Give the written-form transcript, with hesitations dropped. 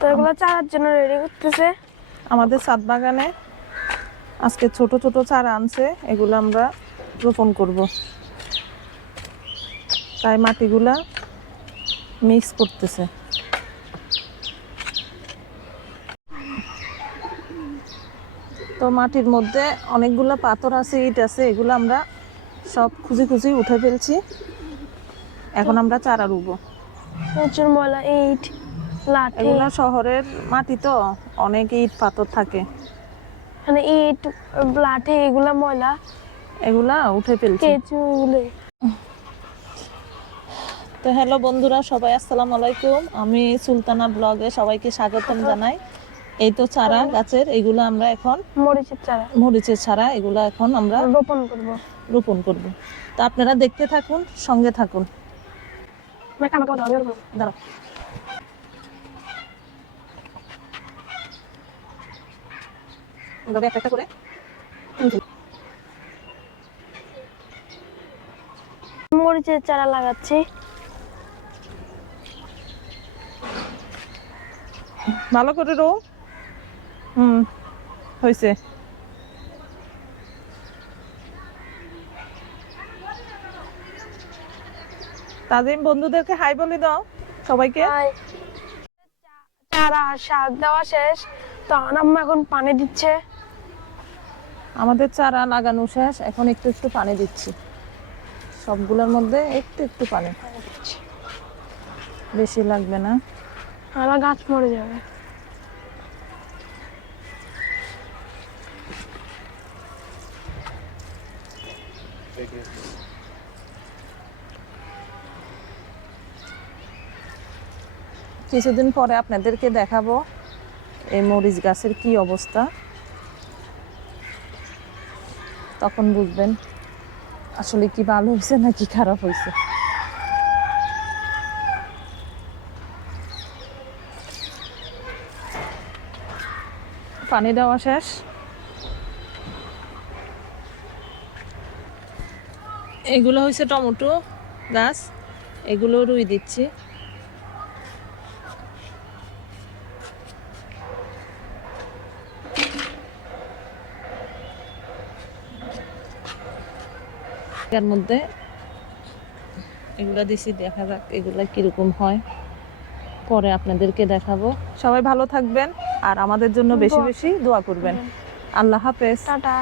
তো এগুলো চারার জন্য রেডি করতেছে আমাদের ছাদ বাগানে। আজকে ছোট ছোট চারা আনছে, এগুলো আমরা রোপণ করব। তাই মাটিগুলা মিক্স করতেছে। তো মাটির মধ্যে অনেকগুলো পাথর আছে, ইট আছে, এগুলো আমরা সব খুঁজি খুঁজি উঠে ফেলছি। এখন আমরা চারা রুবো। প্রচুর ময়লা, ইট, লাঠি। এগুলো শহরের মাটি তো, অনেক ইট পাথর থাকে, মানে ইট, লাঠি, এগুলা ময়লা এগুলা উঠে ফেলছি। কেঁচুগুলো। তো হ্যালো বন্ধুরা, সবাই আসসালামু আলাইকুম। আমি সুলতানা ব্লগে সবাইকে স্বাগতম জানাই। এই তো চারা গাছের, এগুলো আমরা এখন মরিচের চারা, এগুলো এখন আমরা রোপণ করব। তো আপনারা দেখতে থাকুন, সঙ্গে থাকুন। দাঁড়াও। এভাবে একটা করে মরিচের চারা লাগাচ্ছি। ভালো করে রো। হয়েছে। তাজিম বন্ধুদেরকে হাই বলে দাও সবাইকে। চারা সার দেওয়া শেষ, তো আম্মা এখন পানি দিচ্ছে। আমাদের চারা লাগানো শেষ, এখন একটু একটু পানি দিচ্ছি। সবগুলোর মধ্যে একটু একটু পানি, বেশি লাগবে না, আর গাছ মরে যাবে। কিছুদিন পরে আপনাদেরকে দেখাবো এই মরিচ গাছের কি অবস্থা, তখন বুঝবেন আসলে কি ভালো হয়েছে নাকি খারাপ হয়েছে। পানি দেওয়া শেষ। এগুলো হয়েছে টমেটো গাছ, এগুলো রুই দিচ্ছি। এর মধ্যে এগুলা দিছি, দেখা যাক এগুলা কিরকম হয়, পরে আপনাদেরকে দেখাবো। সবাই ভালো থাকবেন আর আমাদের জন্য বেশি বেশি দোয়া করবেন। আল্লাহ হাফেজ। টাটা।